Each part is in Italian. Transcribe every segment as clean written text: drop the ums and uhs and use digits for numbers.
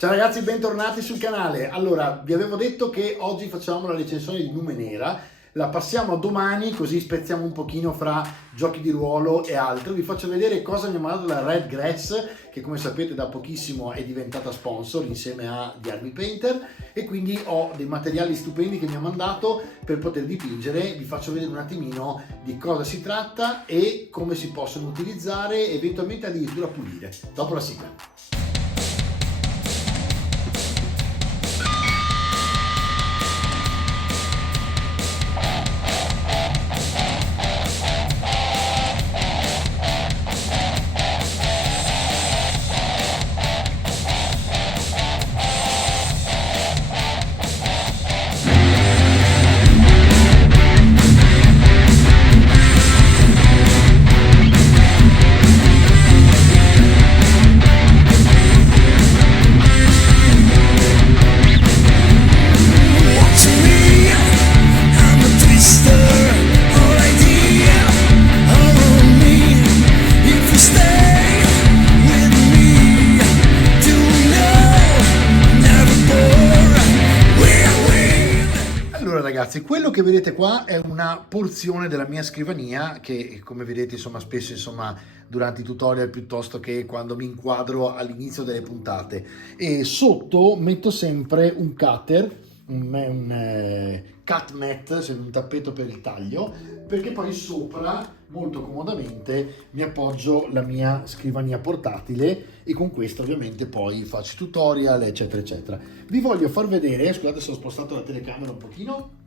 Ciao ragazzi, bentornati sul canale. Allora, vi avevo detto che oggi facciamo la recensione di Numenera, la passiamo a domani così spezziamo un pochino fra giochi di ruolo e altro. Vi faccio vedere cosa mi ha mandato la Red Grass, che come sapete da pochissimo è diventata sponsor insieme a The Army Painter, e quindi ho dei materiali stupendi che mi ha mandato per poter dipingere. Vi faccio vedere un attimino di cosa si tratta e come si possono utilizzare, eventualmente addirittura pulire. Dopo la sigla. Ragazzi, quello che vedete qua è una porzione della mia scrivania che, come vedete, spesso durante i tutorial piuttosto che quando mi inquadro all'inizio delle puntate, e sotto metto sempre un cutter, un cut mat, cioè un tappeto per il taglio, perché poi sopra molto comodamente mi appoggio la mia scrivania portatile e con questo ovviamente poi faccio tutorial eccetera eccetera. Vi voglio far vedere, scusate se ho spostato la telecamera un pochino,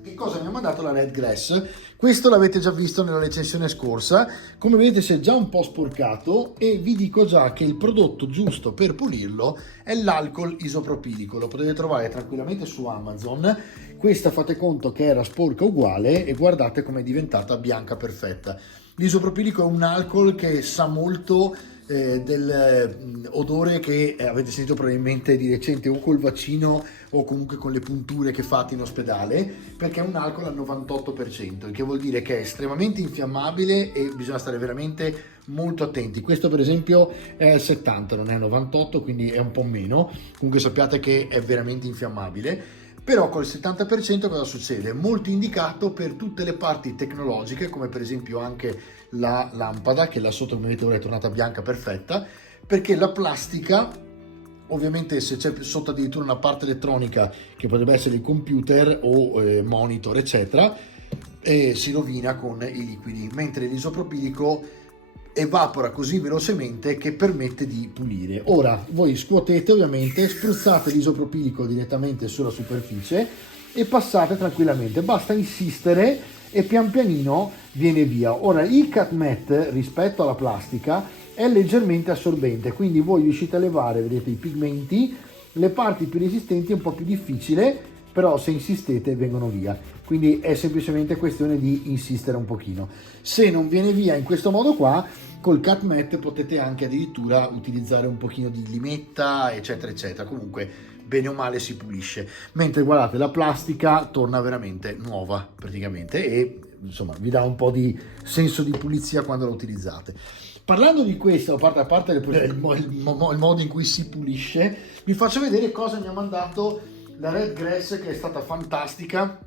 che cosa mi ha mandato la Red Grass. Questo l'avete già visto nella recensione scorsa, come vedete si è già un po' sporcato, e vi dico già che il prodotto giusto per pulirlo è l'alcol isopropilico. Lo potete trovare tranquillamente su Amazon. Questa fate conto che era sporca uguale e guardate com'è diventata bianca perfetta. L'isopropilico è un alcol che sa molto dell'odore che avete sentito probabilmente di recente o col vaccino o comunque con le punture che fate in ospedale, perché è un alcol al 98%, il che vuol dire che è estremamente infiammabile e bisogna stare veramente molto attenti. Questo per esempio è al 70, non è al 98, quindi è un po' meno. Comunque sappiate che è veramente infiammabile. Però col 70% cosa succede? Molto indicato per tutte le parti tecnologiche, come per esempio anche la lampada, che là sotto come vedete ora è tornata bianca perfetta, perché la plastica, ovviamente se c'è sotto addirittura una parte elettronica che potrebbe essere il computer o monitor eccetera, si rovina con i liquidi, mentre l'isopropilico evapora così velocemente che permette di pulire. Ora voi scuotete, ovviamente spruzzate l'isopropilico direttamente sulla superficie e passate tranquillamente, basta insistere e pian pianino viene via. Ora il cut mat rispetto alla plastica è leggermente assorbente, quindi voi riuscite a levare, vedete, i pigmenti, le parti più resistenti è un po' più difficile, però se insistete vengono via, quindi è semplicemente questione di insistere un pochino. Se non viene via in questo modo qua, col cut mat potete anche addirittura utilizzare un pochino di limetta eccetera eccetera, comunque bene o male si pulisce, mentre guardate la plastica torna veramente nuova praticamente e vi dà un po' di senso di pulizia quando la utilizzate. Parlando di questo, a parte il modo in cui si pulisce, vi faccio vedere cosa mi ha mandato la Red Grass, che è stata fantastica,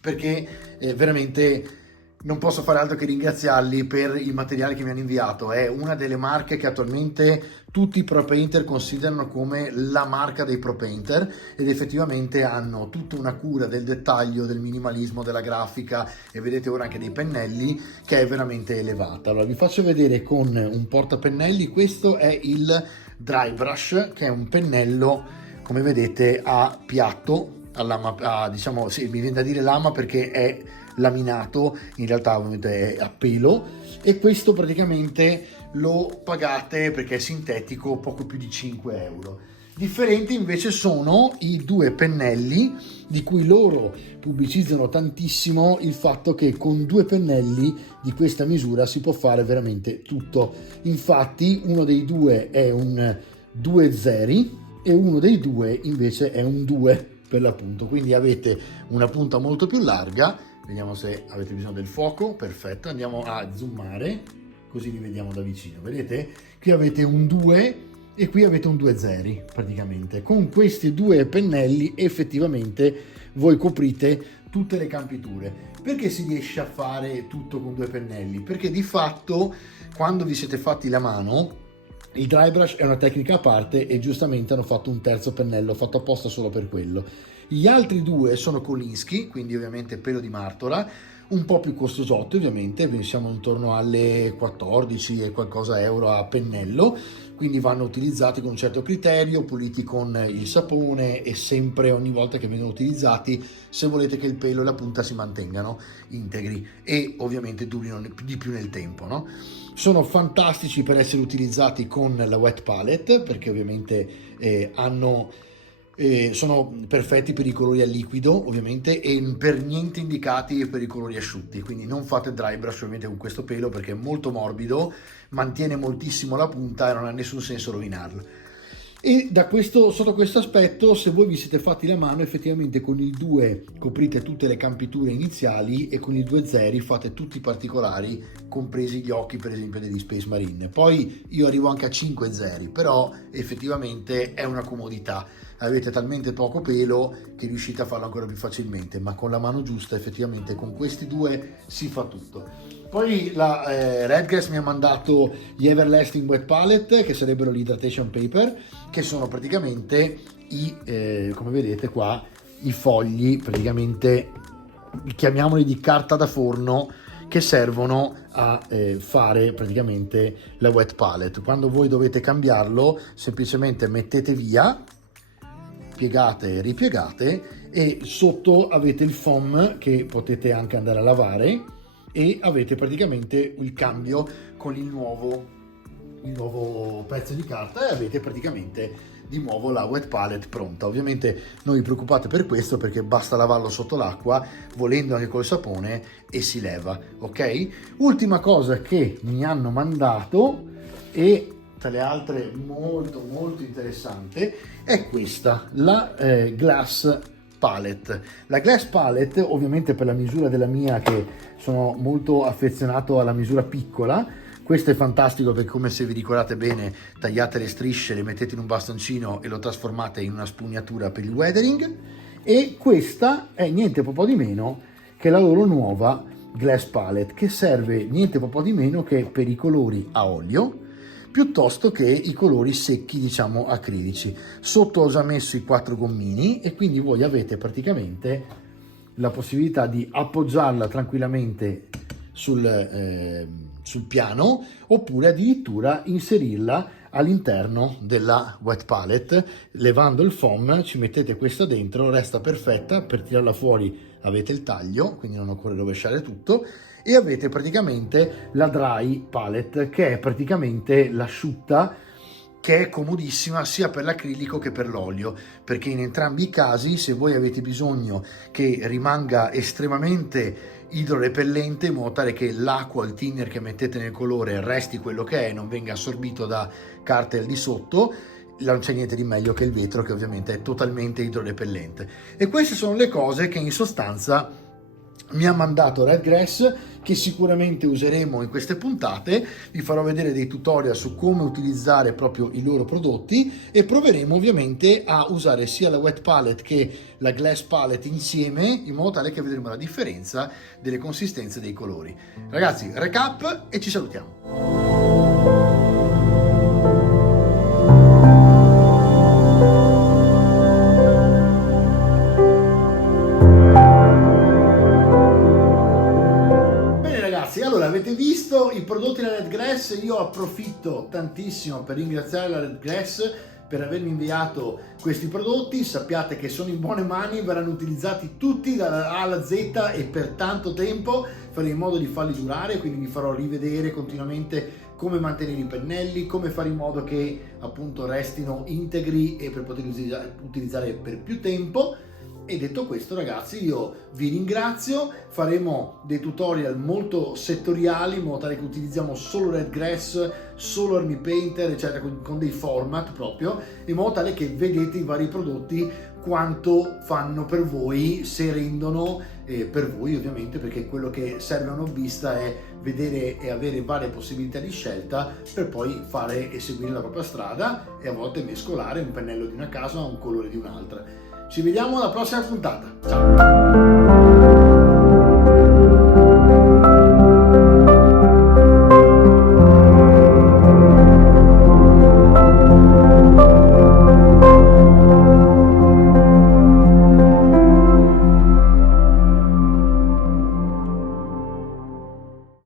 perché veramente non posso fare altro che ringraziarli per il materiale che mi hanno inviato. È una delle marche che attualmente tutti i pro painter considerano come la marca dei pro painter, ed effettivamente hanno tutta una cura del dettaglio, del minimalismo, della grafica, e vedete ora anche dei pennelli, che è veramente elevata. Allora vi faccio vedere con un portapennelli. Questo è il Dry Brush, che è un pennello, come vedete, a piatto, diciamo, sì, mi viene da dire lama perché è laminato, in realtà ovviamente è a pelo, e questo praticamente lo pagate, perché è sintetico, poco più di 5 euro. Differenti invece sono i due pennelli, di cui loro pubblicizzano tantissimo il fatto che con due pennelli di questa misura si può fare veramente tutto. Infatti uno dei due è un 2 zeri e uno dei due invece è un 2 per l'appunto, quindi avete una punta molto più larga. Vediamo se avete bisogno del fuoco. Perfetto, andiamo a zoomare così li vediamo da vicino. Vedete? Qui avete un 2 e qui avete un 2 zeri praticamente. Con questi due pennelli effettivamente voi coprite tutte le campiture. Perché si riesce a fare tutto con due pennelli? Perché di fatto quando vi siete fatti la mano, il dry brush è una tecnica a parte e giustamente hanno fatto un terzo pennello fatto apposta solo per quello. Gli altri due sono Kolinsky, quindi ovviamente pelo di martora, un po' più costosotti ovviamente, quindi siamo intorno alle 14 e qualcosa euro a pennello, quindi vanno utilizzati con un certo criterio, puliti con il sapone e sempre ogni volta che vengono utilizzati, se volete che il pelo e la punta si mantengano integri e ovviamente durino di più nel tempo, no? Sono fantastici per essere utilizzati con la wet palette perché ovviamente sono perfetti per i colori a liquido ovviamente e per niente indicati per i colori asciutti, quindi non fate dry brush ovviamente con questo pelo perché è molto morbido, mantiene moltissimo la punta e non ha nessun senso rovinarlo. E sotto questo aspetto, se voi vi siete fatti la mano, effettivamente con il 2 coprite tutte le campiture iniziali e con il 2 zeri fate tutti i particolari, compresi gli occhi per esempio degli Space Marine. Poi io arrivo anche a 5 zeri, però effettivamente è una comodità. Avete talmente poco pelo che riuscite a farlo ancora più facilmente, ma con la mano giusta effettivamente con questi due si fa tutto. Poi la Redgrass mi ha mandato gli Everlasting Wet Palette, che sarebbero l'Hydration Paper, che sono praticamente come vedete qua, i fogli, praticamente chiamiamoli di carta da forno, che servono a fare praticamente la wet palette. Quando voi dovete cambiarlo, semplicemente mettete via, piegate e ripiegate e sotto avete il foam che potete anche andare a lavare e avete praticamente il cambio con il nuovo pezzo di carta e avete praticamente di nuovo la wet palette pronta. Ovviamente non vi preoccupate per questo perché basta lavarlo sotto l'acqua, volendo anche col sapone, e si leva, ok? Ultima cosa che mi hanno mandato, e tra le altre molto molto interessante, è questa, la Glass Palette. La Glass Palette, ovviamente per la misura della mia, che sono molto affezionato alla misura piccola, questo è fantastico perché, come se vi ricordate bene, tagliate le strisce, le mettete in un bastoncino e lo trasformate in una spugnatura per il weathering. E questa è niente po' di meno che la loro nuova Glass Palette, che serve niente po' di meno che per i colori a olio piuttosto che i colori secchi, diciamo acrilici. Sotto ho già messo i 4 gommini e quindi voi avete praticamente la possibilità di appoggiarla tranquillamente sul piano, oppure addirittura inserirla all'interno della wet palette. Levando il foam ci mettete questa dentro, resta perfetta. Per tirarla fuori avete il taglio, quindi non occorre rovesciare tutto, e avete praticamente la dry palette, che è praticamente l'asciutta, che è comodissima sia per l'acrilico che per l'olio, perché in entrambi i casi, se voi avete bisogno che rimanga estremamente idrorepellente, in modo tale che l'acqua, il thinner che mettete nel colore resti quello che è, non venga assorbito da carte al di sotto, non c'è niente di meglio che il vetro, che ovviamente è totalmente idrorepellente. E queste sono le cose che in sostanza mi ha mandato Redgrass, che sicuramente useremo in queste puntate. Vi farò vedere dei tutorial su come utilizzare proprio i loro prodotti e proveremo ovviamente a usare sia la wet palette che la glass palette insieme, in modo tale che vedremo la differenza delle consistenze dei colori. Ragazzi, recap e ci salutiamo. Allora, avete visto i prodotti della Redgrass. Io approfitto tantissimo per ringraziare la Redgrass per avermi inviato questi prodotti. Sappiate che sono in buone mani, verranno utilizzati tutti dalla A alla Z e per tanto tempo. Farò in modo di farli durare, quindi vi farò rivedere continuamente come mantenere i pennelli, come fare in modo che appunto restino integri e per poter utilizzare per più tempo. E detto questo, ragazzi, io vi ringrazio, faremo dei tutorial molto settoriali in modo tale che utilizziamo solo Red Grass, solo Army Painter, eccetera, con dei format proprio, in modo tale che vedete i vari prodotti quanto fanno per voi, se rendono per voi ovviamente, perché quello che serve a un hobbista è vedere e avere varie possibilità di scelta per poi fare e seguire la propria strada e a volte mescolare un pennello di una casa a un colore di un'altra. Ci vediamo alla prossima puntata. Ciao!